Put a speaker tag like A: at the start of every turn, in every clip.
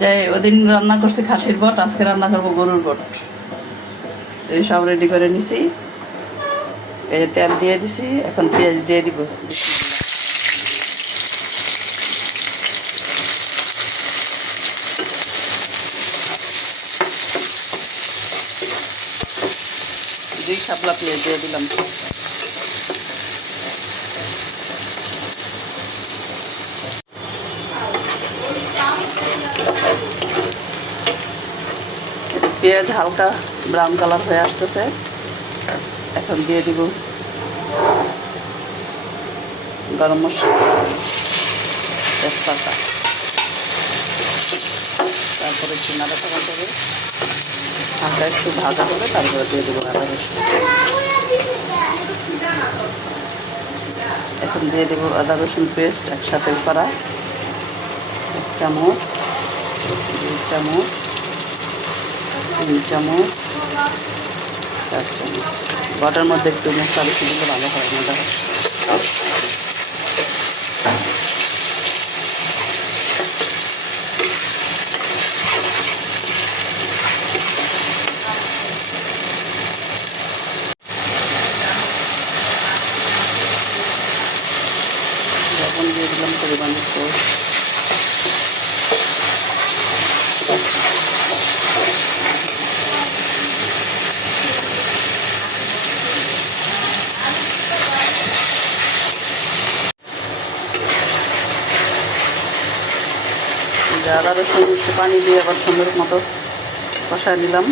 A: যে ওদিন রান্না করছি খাসির বট, আজকে রান্না করব গরুর বট। এই সব রেডি করে নিছি। এই তেল দিয়ে দিছি, এখন পেঁয়াজ দিয়ে দিব। দুই খাপলা পেঁয়াজ দিয়ে দিলাম। পেঁয়াজ হালকা ব্রাউন কালার হয়ে আসতেছে। এখন দিয়ে দিব গরম মশলা, তেজপাতা। তারপরে চিনাটা থাকা হবে হালকা একটু ভাজা হবে তারপরে দিয়ে দেবো আদা রসুন। এখন দিয়ে দেবো আদা রসুন পেস্ট একসাথে করা। এক চামচ, দুই চামচ। তিন চামচ চার চামচ। বাটার মধ্যে একটু মশলা বেশি দিলে ভালো হয় মজা হয় লবণ দিয়ে দিলাম পরিমাণ মতো যে আদা রসুন একটু পানি দিয়ে আবার সুন্দর মতো কষা নিলাম।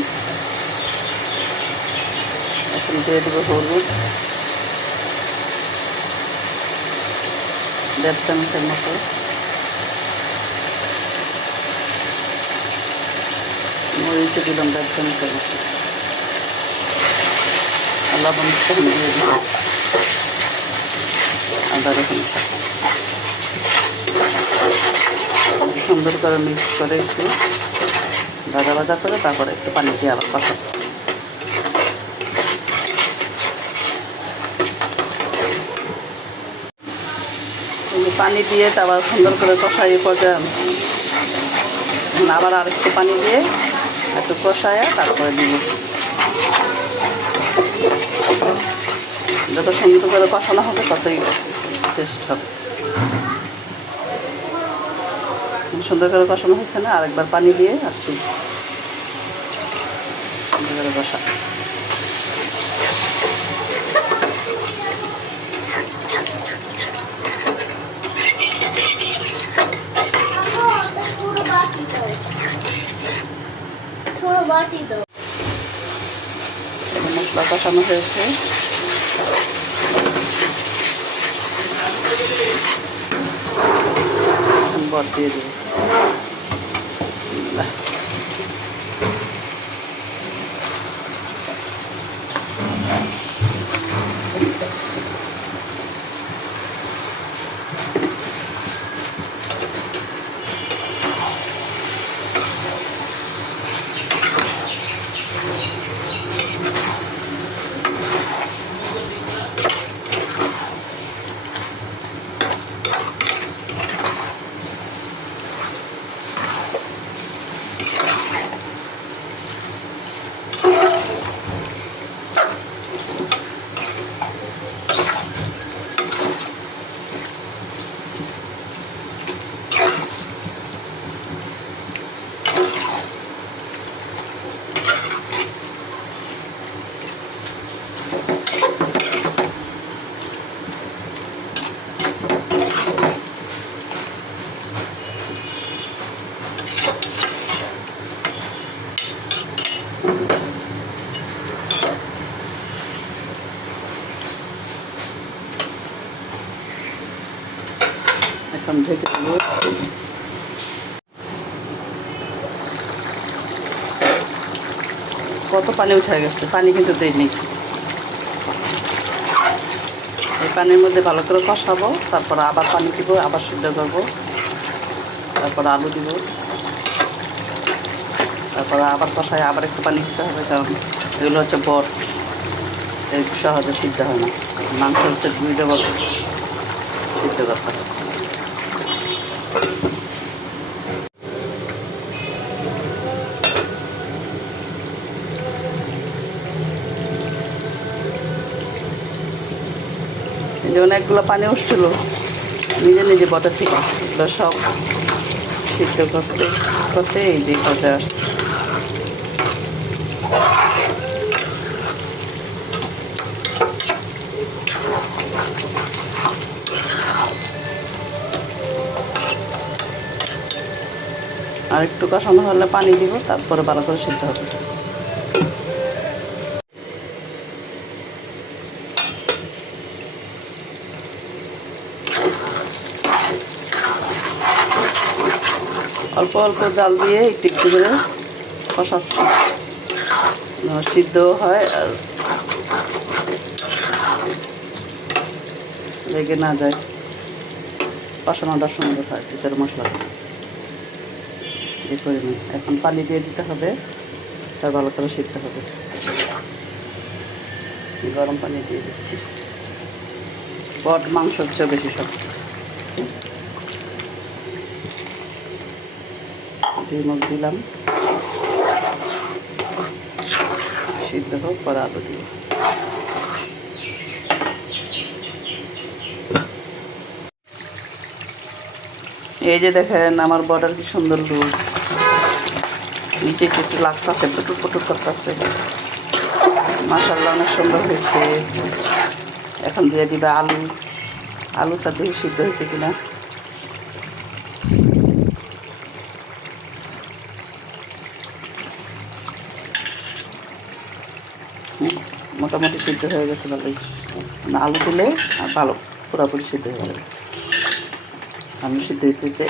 A: এখন দিয়ে দেবো হলুদ। দেড় চামচের মতো। মরিচে দিলাম দেড় চামচের মতো। আল্লাহ দিয়ে দিলাম। আদা রসুন। সুন্দর করে মিক্স করে একটু ভাজা ভাজা করে তারপরে একটু পানি দিয়ে আবার কষা পানি দিয়ে তারপর সুন্দর করে কষাই পর্যায়ে আবার আর একটু পানি দিয়ে একটু কষায় তারপরে দিব। যত সুন্দর করে কষানো হবে ততই টেস্ট হবে। সুন্দর করে কষানো হয়েছে না, আরেকবার পানি দিয়ে আসছি। সুন্দর করে কষা। মশলা কষানো হয়েছে। বর দিয়ে দেবো। Thank you. ঢেকে দেবো কত পানি উঠে গেছে? পানি কিন্তু দেয়নি। এই পানির মধ্যে ভালো করে কষাবো, তারপর আবার পানি দিব, আবার সিদ্ধ করব, তারপর আলু দিব। তারপর আবার কষায় আবার একটু পানি দিতে হবে, কারণ এগুলো হচ্ছে বট সহজে সিদ্ধ হয় না। মাংস হচ্ছে দুইটা বট সিদ্ধ করতে হয় অনেকগুলো পানি উঠছিল। নিজে নিজে বটার থেকে এগুলো সব সিদ্ধ করতে করতে এই যে পর্যায়ে আসছে। আর একটু কষানো হলে পানি দিব, তারপরে ভালো করে সিদ্ধ হবে। অল্প অল্প জাল দিয়ে একটু একটু করে কষাচ্ছি সিদ্ধ হয় আর লেগে না যায়। কষানোটা সুন্দর হয় ভিতরে মশলা। এই করে নিই এখন পানি দিয়ে দিতে হবে, তার ভালো করে সিদ্ধ হবে। গরম পানি দিয়ে দিচ্ছি। বট মাংস হচ্ছে বেশি সব। দুই দিলাম। সিদ্ধ হোক, পরে আলু দিব এই যে দেখেন, আমার বর্ডার কি সুন্দর লুক নিচে একটু লাগতেছে, পুটুর পুটুর করতেছে। মাসাল্লাহ অনেক সুন্দর হয়েছে। এখন দিয়ে দিবে আলু। আলুটা দিয়ে সিদ্ধ হয়েছে কিনা? মোটামুটি সিদ্ধ হয়ে গেছে ভালোই। না আলু আর ভালো, পুরোপুরি সিদ্ধ হয়ে যাবে। আমি সিদ্ধ দিতে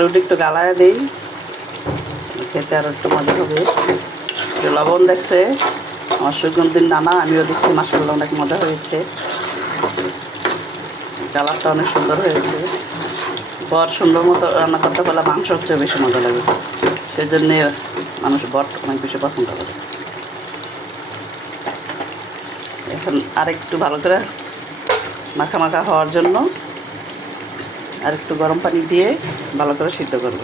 A: আলুটা একটু গালায় দিই। খেতে আরও একটু মজা হবে। লবণ দেখছে। আমার সুগন্ধির নানা, আমিও দেখছি মাসাল্লাহ অনেক মজা হয়েছে। কালারটা অনেক সুন্দর হয়েছে। বর সুন্দর মতো রান্না করতে পারলে মাংস হচ্ছে বেশি মজা লাগে। সেই জন্যে মানুষ বট অনেক বেশি পছন্দ করে। এখন আরেকটু ভালো করে মাখা মাখা হওয়ার জন্য আর একটু গরম পানি দিয়ে ভালো করে সিদ্ধ করব।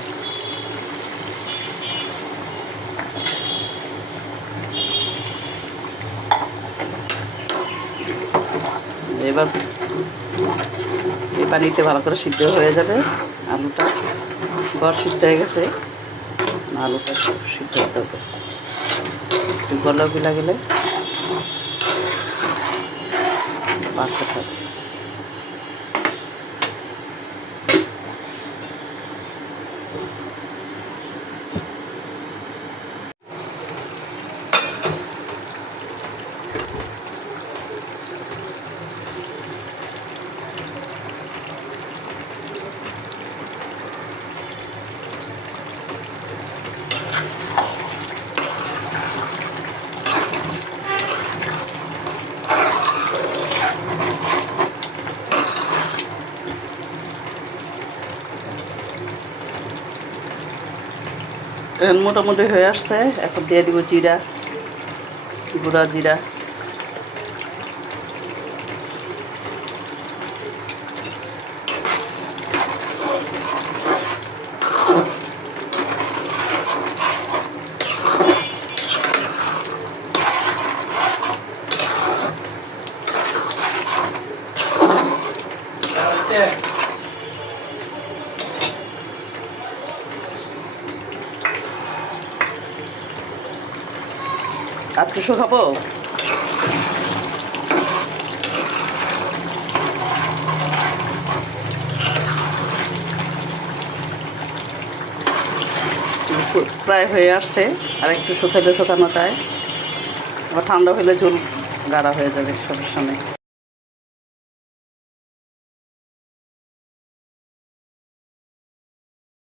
A: এবার এই পানিতে ভালো করে সিদ্ধ হয়ে যাবে। আলুটা গড় সিদ্ধ হয়ে গেছে। আলুটা সিদ্ধ হতে হবে। একটু গলা গিলা গেলে থাকবে। মোটামুটি হয়ে আসছে। এখন দিয়ে দিব জিরা গুঁড়া জিরা। টুসু খাব প্রায় হয়ে আসছে, আর একটু শুকাইলে শুকানো যায়। আবার ঠান্ডা হলে ঝোল গাঢ়া হয়ে যাবে সব সময়